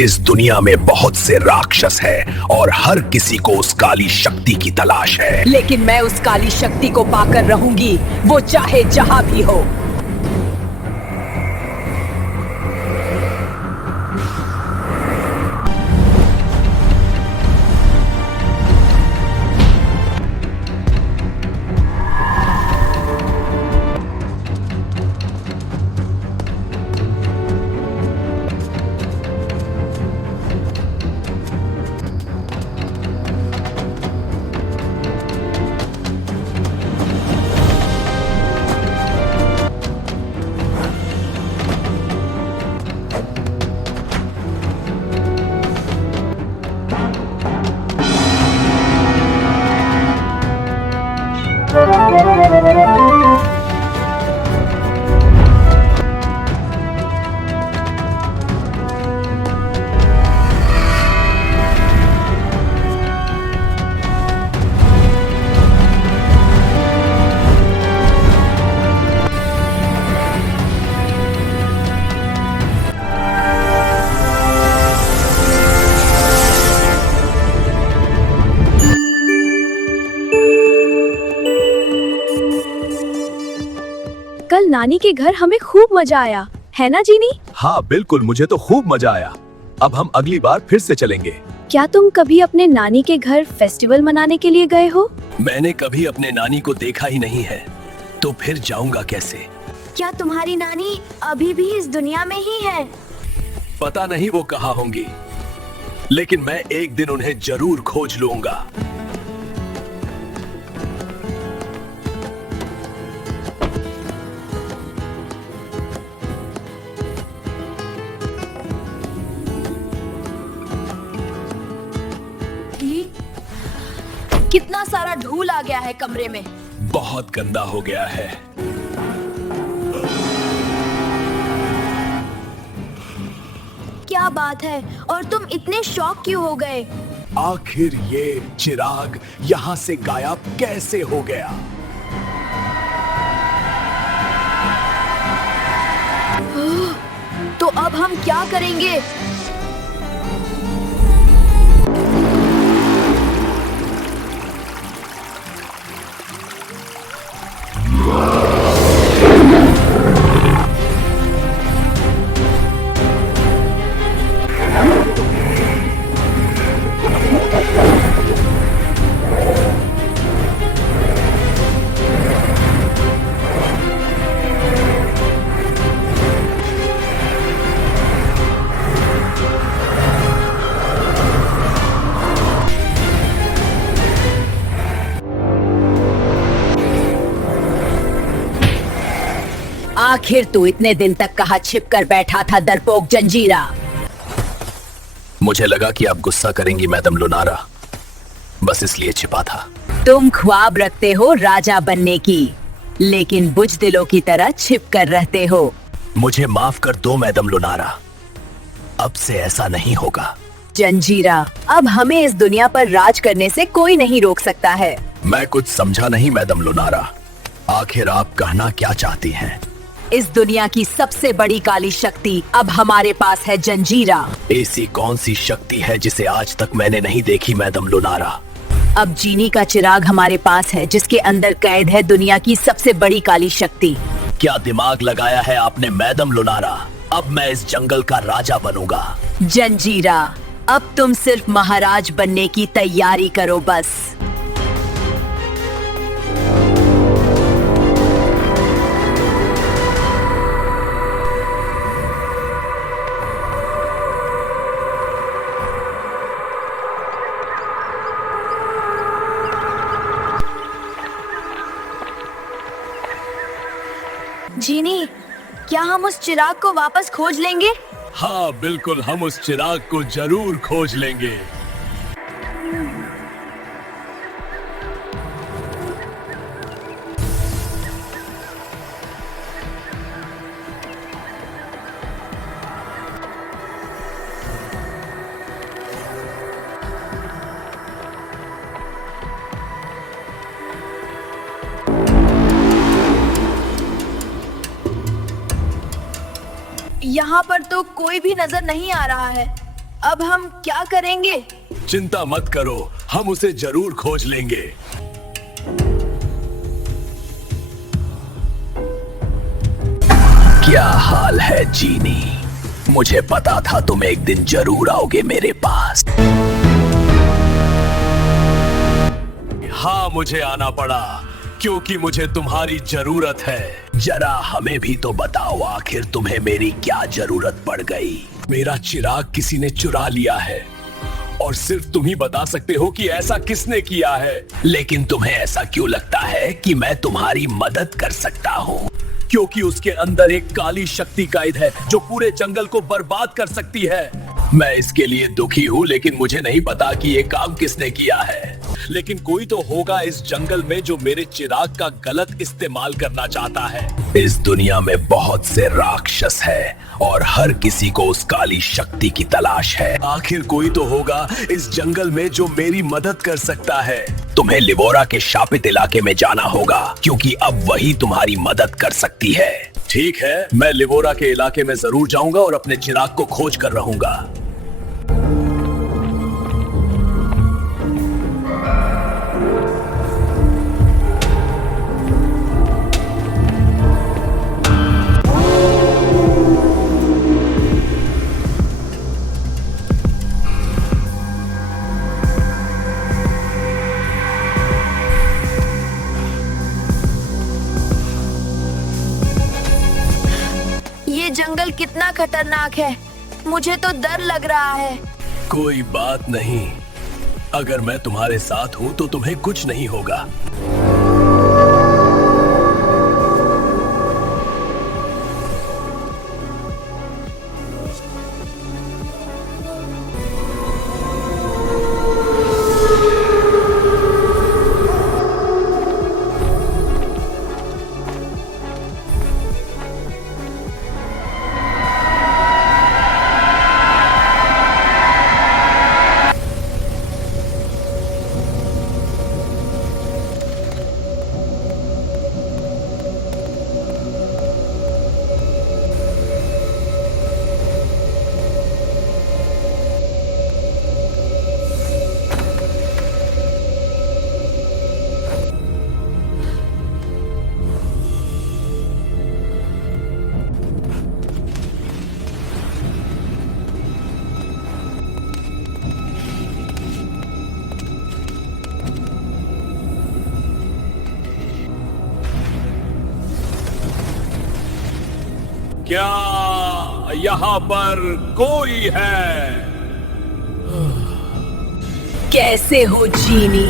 इस दुनिया में बहुत से राक्षस हैं और हर किसी को उस काली शक्ति की तलाश है। लेकिन मैं उस काली शक्ति को पाकर रहूंगी, वो चाहे जहां भी हो। कल नानी के घर हमें खूब मजा आया, है ना जीनी? हाँ बिल्कुल, मुझे तो खूब मजा आया। अब हम अगली बार फिर से चलेंगे। क्या तुम कभी अपने नानी के घर फेस्टिवल मनाने के लिए गए हो? मैंने कभी अपने नानी को देखा ही नहीं है, तो फिर जाऊंगा कैसे? क्या तुम्हारी नानी अभी भी इस दुनिया में ही है? पता नहीं वो कहाँ होंगी, लेकिन मैं एक दिन उन्हें जरूर खोज लूंगा। कितना सारा धूल आ गया है कमरे में। बहुत गंदा हो गया है। क्या बात है, और तुम इतने शॉक क्यों हो गए? आखिर ये चिराग यहाँ से गायब कैसे हो गया? तो अब हम क्या करेंगे? आखिर तू इतने दिन तक कहाँ छिप कर बैठा था डरपोक जंजीरा? मुझे लगा कि आप गुस्सा करेंगी मैडम लुनारा, बस इसलिए छिपा था। तुम ख्वाब रखते हो राजा बनने की, लेकिन बुज़दिलों की तरह छिप कर रहते हो। मुझे माफ कर दो मैडम लुनारा, अब से ऐसा नहीं होगा। जंजीरा, अब हमें इस दुनिया पर राज करने से कोई नहीं रोक सकता है। मैं कुछ समझा नहीं मैडम लुनारा, आखिर आप कहना क्या चाहती हैं? इस दुनिया की सबसे बड़ी काली शक्ति अब हमारे पास है जंजीरा। ऐसी कौन सी शक्ति है जिसे आज तक मैंने नहीं देखी मैडम लुनारा? अब जीनी का चिराग हमारे पास है, जिसके अंदर कैद है दुनिया की सबसे बड़ी काली शक्ति। क्या दिमाग लगाया है आपने मैडम लुनारा? अब मैं इस जंगल का राजा बनूंगा। जंजीरा, अब तुम सिर्फ महाराज बनने की तैयारी करो बस। जीनी, क्या हम उस चिराग को वापस खोज लेंगे? हाँ बिल्कुल, हम उस चिराग को जरूर खोज लेंगे। यहाँ पर तो कोई भी नजर नहीं आ रहा है। अब हम क्या करेंगे? चिंता मत करो, हम उसे जरूर खोज लेंगे। क्या हाल है जीनी? मुझे पता था तुम एक दिन जरूर आओगे मेरे पास। हाँ, मुझे आना पड़ा क्योंकि मुझे तुम्हारी जरूरत है। जरा हमें भी तो बताओ, आखिर तुम्हें मेरी क्या जरूरत पड़ गई? मेरा चिराग किसी ने चुरा लिया है और सिर्फ तुम ही बता सकते हो कि ऐसा किसने किया है। लेकिन तुम्हें ऐसा क्यों लगता है कि मैं तुम्हारी मदद कर सकता हूँ? क्योंकि उसके अंदर एक काली शक्ति कैद है जो पूरे जंगल को बर्बाद कर सकती है। मैं इसके लिए दुखी हूँ, लेकिन मुझे नहीं पता कि ये काम किसने किया है। लेकिन कोई तो होगा इस जंगल में जो मेरे चिराग का गलत इस्तेमाल करना चाहता है। इस दुनिया में बहुत से राक्षस है और हर किसी को उस काली शक्ति की तलाश है। आखिर कोई तो होगा इस जंगल में जो मेरी मदद कर सकता है। तुम्हें लिवोरा के शापित इलाके में जाना होगा क्योंकि अब वही तुम्हारी मदद कर सकती है। ठीक है, मैं लिवोरा के इलाके में जरूर जाऊंगा और अपने चिराग को खोज कर रहूंगा। ये जंगल कितना खतरनाक है, मुझे तो डर लग रहा है। कोई बात नहीं, अगर मैं तुम्हारे साथ हूं तो तुम्हें कुछ नहीं होगा। क्या यहाँ पर कोई है? कैसे हो जीनी?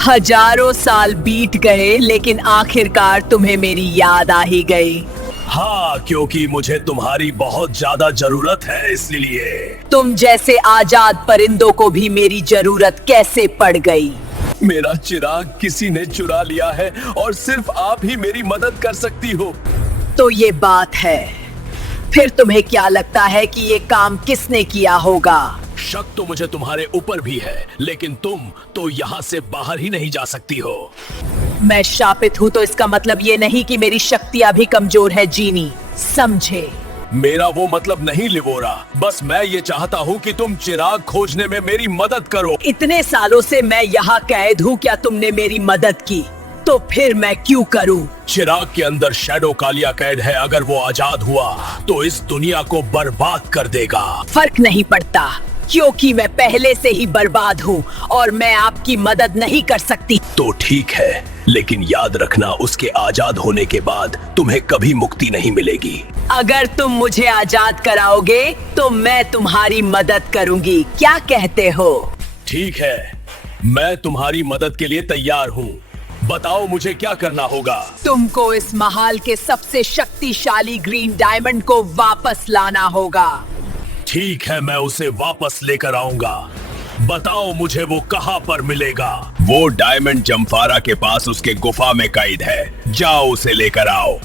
हजारों साल बीत गए लेकिन आखिरकार तुम्हें मेरी याद आ ही गई। हाँ, क्योंकि मुझे तुम्हारी बहुत ज्यादा जरूरत है, इसलिए। तुम जैसे आजाद परिंदों को भी मेरी जरूरत कैसे पड़ गई? मेरा चिराग किसी ने चुरा लिया है और सिर्फ आप ही मेरी मदद कर सकती हो। तो ये बात है। फिर तुम्हें क्या लगता है कि ये काम किसने किया होगा? शक तो मुझे तुम्हारे ऊपर भी है, लेकिन तुम तो यहाँ से बाहर ही नहीं जा सकती हो। मैं शापित हूँ तो इसका मतलब ये नहीं कि मेरी शक्तियाँ भी कमजोर है जीनी, समझे? मेरा वो मतलब नहीं लिवोरा, बस मैं ये चाहता हूँ कि तुम चिराग खोजने में मेरी मदद करो। इतने सालों से मैं यहाँ कैद हूँ, क्या तुमने मेरी मदद की? तो फिर मैं क्यों करूँ? चिराग के अंदर शैडो कालिया कैद है, अगर वो आजाद हुआ तो इस दुनिया को बर्बाद कर देगा। फर्क नहीं पड़ता क्योंकि मैं पहले से ही बर्बाद हूँ और मैं आपकी मदद नहीं कर सकती। तो ठीक है, लेकिन याद रखना उसके आजाद होने के बाद तुम्हें कभी मुक्ति नहीं मिलेगी। अगर तुम मुझे आजाद कराओगे तो मैं तुम्हारी मदद करूंगी, क्या कहते हो? ठीक है, मैं तुम्हारी मदद के लिए तैयार हूँ। बताओ मुझे क्या करना होगा? तुमको इस महाल के सबसे शक्तिशाली ग्रीन डायमंड को वापस लाना होगा। ठीक है, मैं उसे वापस लेकर आऊंगा। बताओ मुझे वो कहाँ पर मिलेगा। वो डायमंड जम्फारा के पास उसके गुफा में कैद है, जाओ उसे लेकर आओ।